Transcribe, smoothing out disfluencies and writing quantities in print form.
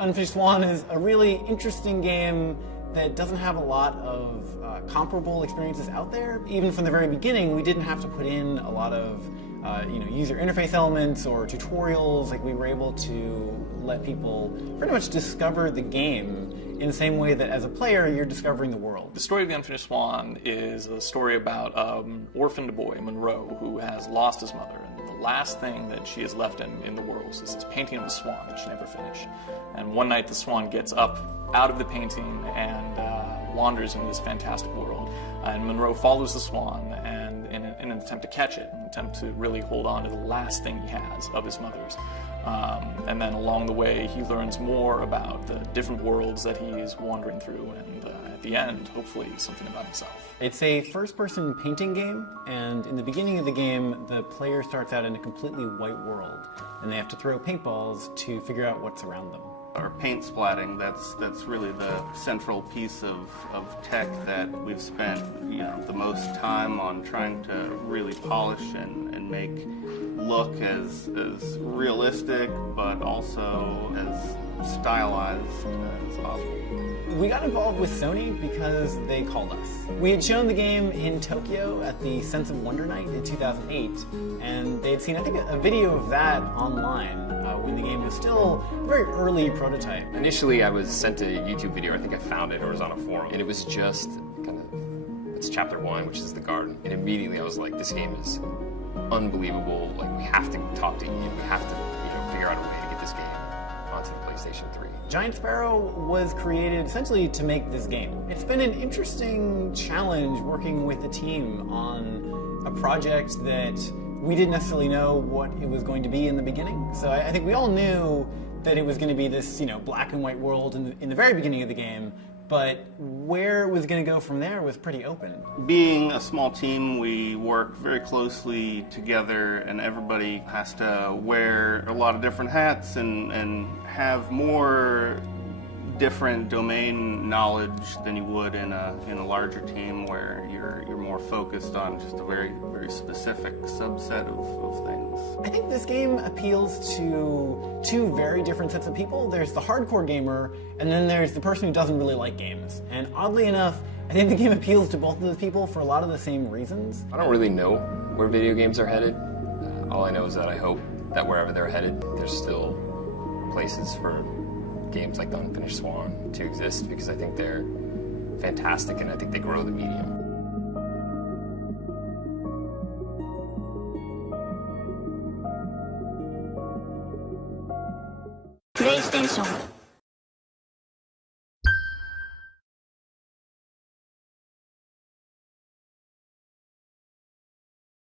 Unfinished Swan is a really interesting game that doesn't have a lot of comparable experiences out there. Even from the very beginning, we didn't have to put in a lot of user interface elements or tutorials. Like, we were able to let people pretty much discover the game in the same way that as a player you're discovering the world. The story of the Unfinished Swan is a story about an orphaned boy, Monroe, who has lost his mother. And the last thing that she has left in the world is this painting of a swan that she never finished. And one night the swan gets up out of the painting and wanders into this fantastic world. And Monroe follows the swan and in an attempt to catch it, an attempt to really hold on to the last thing he has of his mother's. And then along the way, he learns more about the different worlds that he is wandering through, and at the end, hopefully, something about himself. It's a first-person painting game, and in the beginning of the game, the player starts out in a completely white world, and they have to throw paintballs to figure out what's around them. Our paint splatting, that's really the central piece of tech that we've spent the most time on trying to really polish and make look as realistic, but also as stylized as possible. We got involved with Sony because they called us. We had shown the game in Tokyo at the Sense of Wonder Night in 2008, and they had seen, I think, a video of that online when the game was still a very early prototype. Initially, I was sent a YouTube video. I think I found it or it was on a forum, and it was just kind of, it's chapter 1, which is the garden. And immediately I was like, this game is unbelievable. Like, we have to talk to Ian. We have to, figure out a way to get this game onto the PlayStation 3. Giant Sparrow was created essentially to make this game. It's been an interesting challenge working with the team on a project that we didn't necessarily know what it was going to be in the beginning. So I think we all knew that it was going to be this, black and white world in the very beginning of the game, but where it was going to go from there was pretty open. Being a small team, we work very closely together, and everybody has to wear a lot of different hats and have more different domain knowledge than you would in a larger team where you're more focused on just a very, very specific subset of things. I think this game appeals to two very different sets of people. There's the hardcore gamer, and then there's the person who doesn't really like games. And oddly enough, I think the game appeals to both of those people for a lot of the same reasons. I don't really know where video games are headed. All I know is that I hope that wherever they're headed, there's still places for games like the Unfinished Swan to exist, because I think they're fantastic and I think they grow the medium. PlayStation